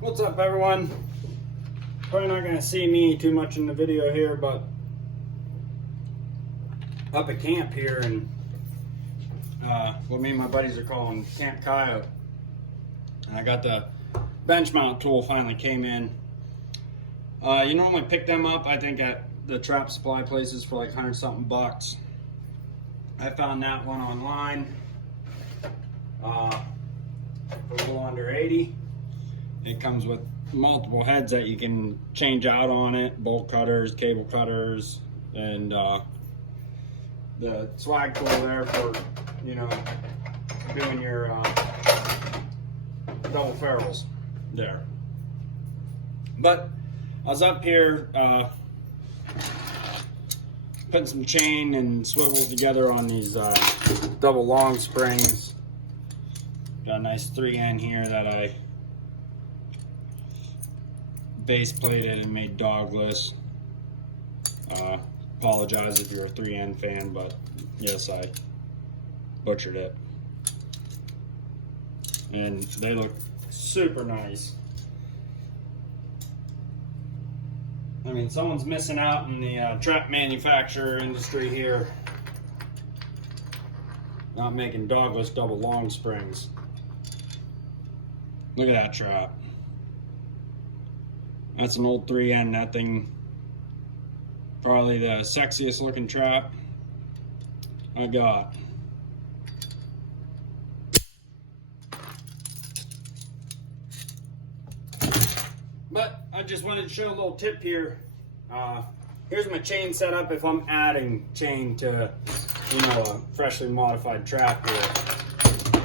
What's up, everyone? Probably not gonna see me too much in the video here, but up at camp here, and what me and my buddies are calling Camp Coyote, and I got the bench mount tool finally came in. You normally pick them up, I think, at the trap supply places for like 100 something bucks. I found that one online for a little under 80. It comes with multiple heads that you can change out on it, bolt cutters, cable cutters, and the swag tool there for, you know, doing your double ferrules there. But I was up here putting some chain and swivels together on these double long springs. Got a nice 3N here that I base plated and made dogless. Apologize if you're a 3N fan, but yes, I butchered it. And they look super nice. I mean, someone's missing out in the trap manufacturer industry here, not making dogless double long springs. Look at that trap. That's an old 3N. That thing, probably the sexiest looking trap I got. But I just wanted to show a little tip here. Here's my chain setup if I'm adding chain to, you know, a freshly modified trap here.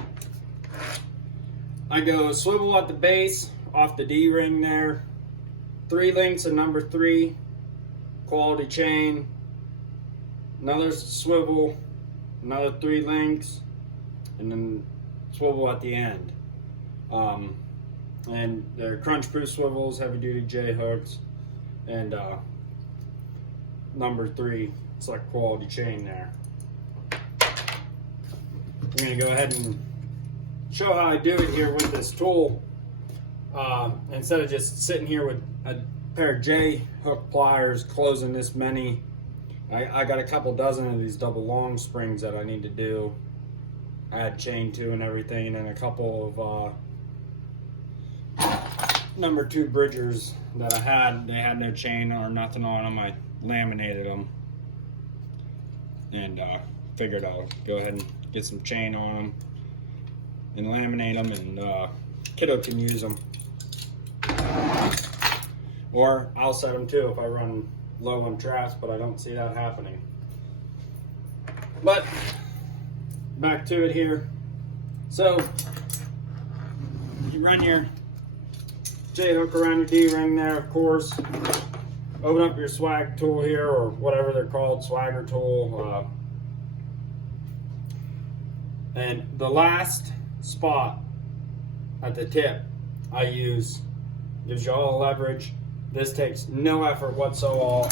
I go swivel at the base off the D-ring there. 3 links of number 3 quality chain, another swivel, another 3 links, and then swivel at the end. And they're crunch proof swivels, heavy duty J hooks, and number 3 select quality chain there. I'm going to go ahead and show how I do it here with this tool. Instead of just sitting here with a pair of J hook pliers closing this many, I got a couple dozen of these double long springs that I need to do, add chain to and everything, and then a couple of number 2 bridgers that I had. They had no chain or nothing on them. I laminated them and figured I'll go ahead and get some chain on them and laminate them, and kiddo can use them. Or I'll set them too if I run low on traps, but I don't see that happening. But back to it here. So you run your J hook around your D-ring there, of course. Open up your swag tool here, or whatever they're called, swagger tool. And the last spot at the tip I use gives you all leverage. This takes no effort whatsoever.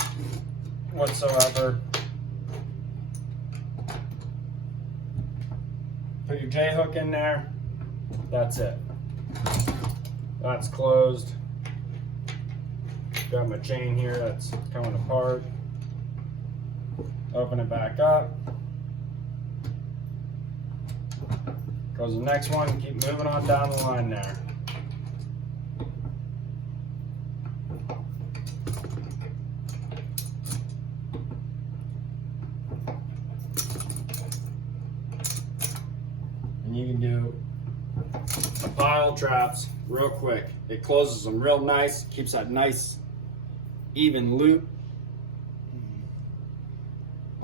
Put your J hook in there. That's it. That's closed. Got my chain here that's coming apart. Open it back up. Goes the next one. Keep moving on down the line there. And you can do a pile of traps real quick. It closes them real nice, keeps that nice even loop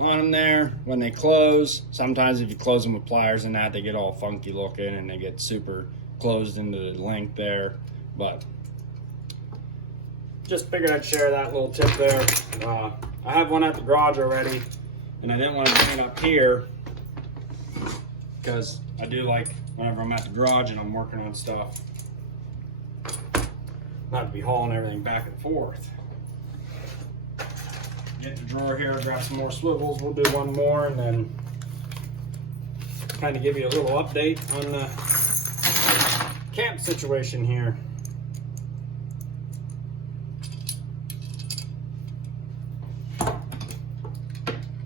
on them there when they close. Sometimes if you close them with pliers and that, they get all funky looking and they get super closed into the length there. But just figured I'd share that little tip there. I have one at the garage already, and I didn't want to bring it up here because I do like, whenever I'm at the garage and I'm working on stuff, not to be hauling everything back and forth. Get the drawer here, grab some more swivels. We'll do one more and then kind of give you a little update on the camp situation here.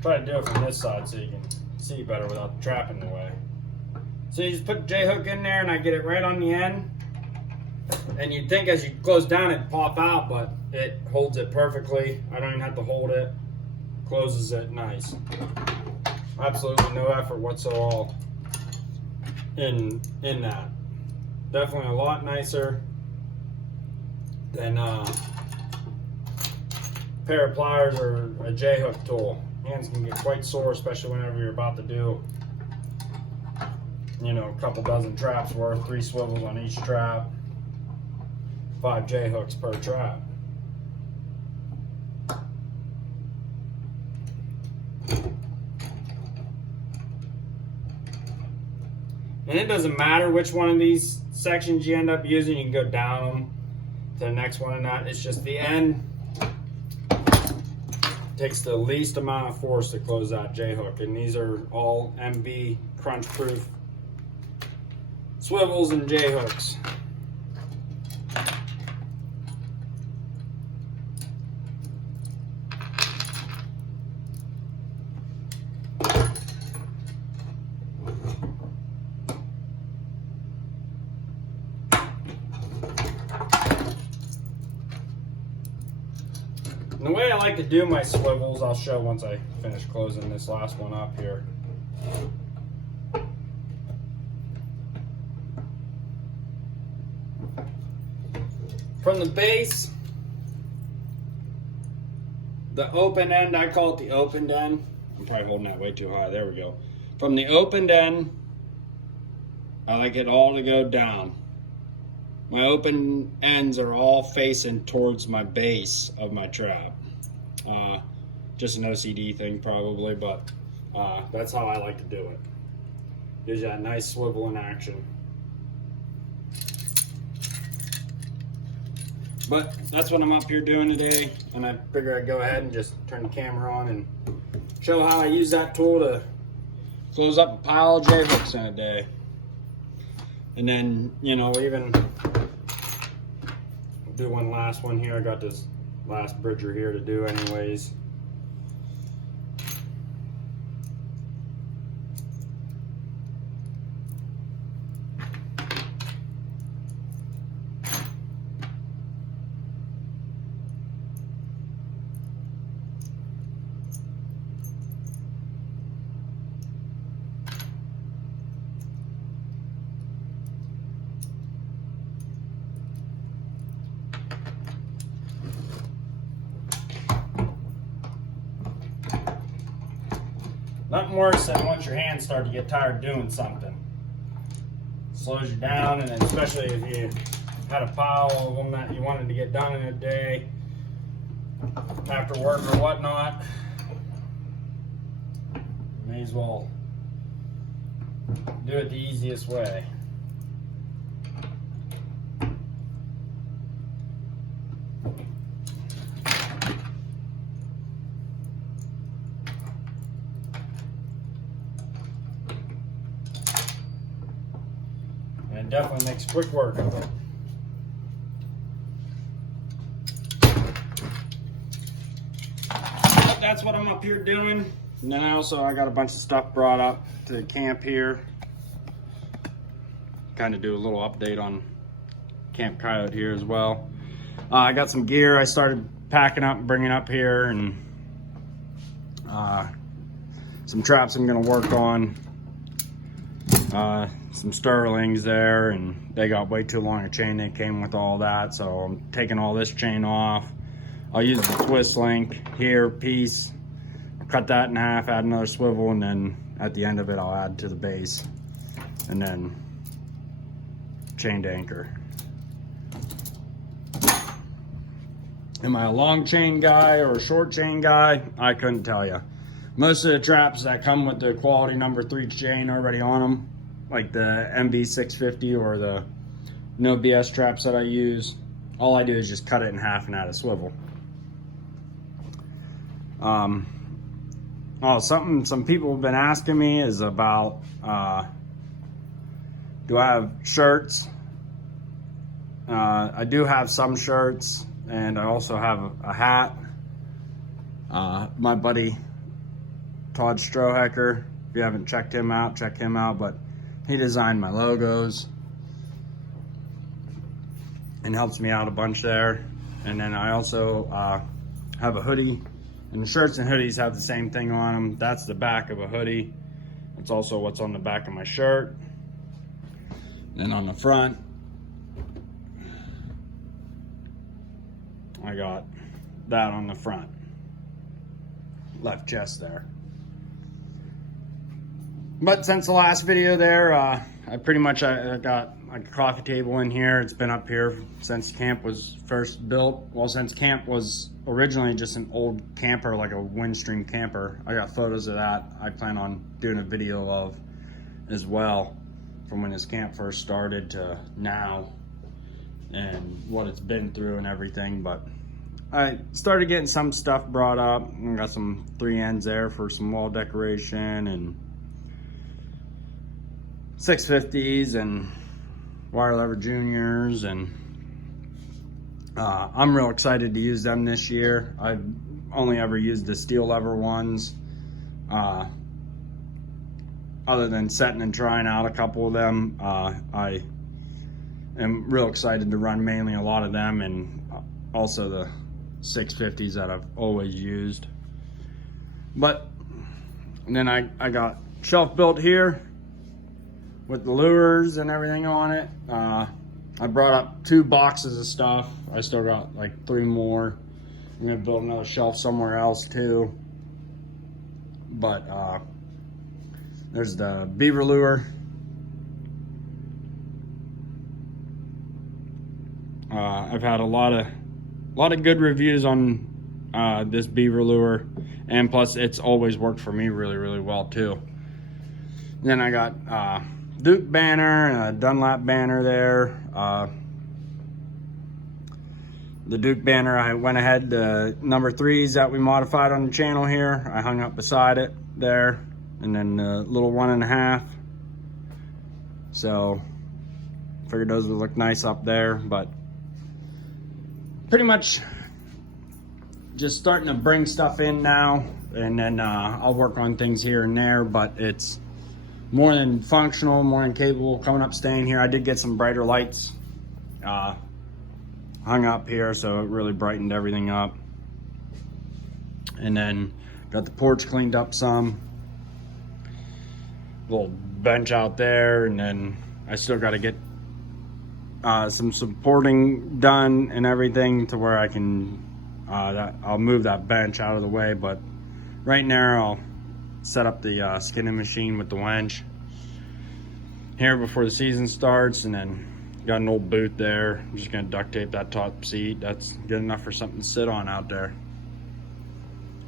Try to do it from this side so you can see better without the trap in the way. So you just put the J-hook in there and I get it right on the end. And you'd think as you close down it'd pop out, but it holds it perfectly. I don't even have to hold it. Closes it nice. Absolutely no effort whatsoever in that. Definitely a lot nicer than a pair of pliers or a J-hook tool. Hands can get quite sore, especially whenever you're about to do, you know, a couple dozen traps worth, 3 swivels on each trap, 5 J-hooks per trap. And it doesn't matter which one of these sections you end up using, you can go down them to the next one or not. It's just the end takes the least amount of force to close that J-hook. And these are all MB crunch proof swivels and J-hooks. And the way I like to do my swivels, I'll show once I finish closing this last one up here. From the base, the open end, I call it the opened end. I'm probably holding that way too high. There we go. From the opened end, I like it all to go down. My open ends are all facing towards my base of my trap. Just an OCD thing probably, but that's how I like to do it. Gives you that nice swivel in action. But that's what I'm up here doing today, and I figure I'd go ahead and just turn the camera on and show how I use that tool to close up a pile of J-hooks in a day. And then, you know, even do one last one here. I got this last bridger here to do anyways. Nothing worse than once your hands start to get tired doing something. Slows you down, and then especially if you had a pile of them that you wanted to get done in a day after work or whatnot, you may as well do it the easiest way. And it definitely makes quick work of it. But that's what I'm up here doing. And then I got a bunch of stuff brought up to the camp here. Kind of do a little update on Camp Coyote here as well. I got some gear I started packing up and bringing up here, and some traps I'm going to work on. Some Sterlings there, and they got way too long a chain. They came with all that, so I'm taking all this chain off. I'll use the twist link here piece, cut that in half, add another swivel, and then at the end of it I'll add to the base, and then chained anchor. Am I a long chain guy or a short chain guy? I couldn't tell you. Most of the traps that come with the quality number 3 chain already on them, like the MB650 or the no BS traps that I use, all I do is just cut it in half and add a swivel. Something some people have been asking me is about, do I have shirts? I do have some shirts, and I also have a hat. My buddy Todd Strohecker. If you haven't checked him out, check him out. But he designed my logos and helps me out a bunch there. And then I also have a hoodie, and the shirts and hoodies have the same thing on them. That's the back of a hoodie. It's also what's on the back of my shirt. Then on the front, I got that on the front, left chest there. But since the last video there, I pretty much I got a coffee table in here. It's been up here since camp was first built. Well, since camp was originally just an old camper, like a Windstream camper. I got photos of that I plan on doing a video of as well, from when this camp first started to now and what it's been through and everything. But I started getting some stuff brought up. I got some 3 ends there for some wall decoration and 650s and wire lever juniors, and I'm real excited to use them this year. I've only ever used the steel lever ones, other than setting and trying out a couple of them. I am real excited to run mainly a lot of them, and also the 650s that I've always used. But then I got shelf built here with the lures and everything on it. I brought up 2 boxes of stuff. I still got like 3 more. I'm gonna build another shelf somewhere else too. But there's the beaver lure. I've had a lot of good reviews on this beaver lure, and plus it's always worked for me really well too. Then I got Duke banner and a Dunlap banner there. The Duke banner, I went ahead, the number 3s that we modified on the channel here, I hung up beside it there, and then the little 1.5. So figured those would look nice up there. But pretty much just starting to bring stuff in now, and then I'll work on things here and there, but it's more than functional, more than capable coming up, staying here. I did get some brighter lights hung up here, so it really brightened everything up. And then got the porch cleaned up some. Little bench out there, and then I still got to get some supporting done and everything to where I can, I'll move that bench out of the way. But right now I'll set up the skinning machine with the winch here before the season starts, and then got an old boot there. I'm just gonna duct tape that top seat. That's good enough for something to sit on out there.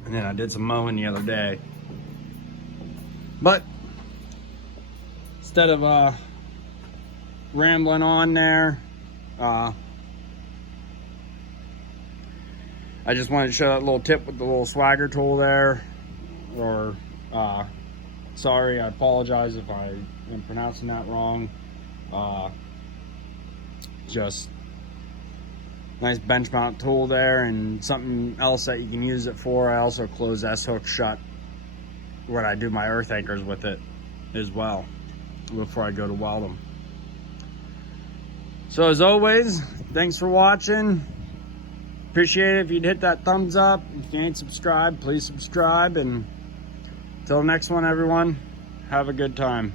And then I did some mowing the other day. But instead of rambling on there, I just wanted to show that little tip with the little swagger tool there. Or sorry, I apologize if I am pronouncing that wrong. Just nice bench mount tool there, and something else that you can use it for. I also close S-hook shut when I do my earth anchors with it as well before I go to weld them. So as always, thanks for watching. Appreciate it if you'd hit that thumbs up. If you ain't subscribed, please subscribe, and until the next one, everyone, have a good time.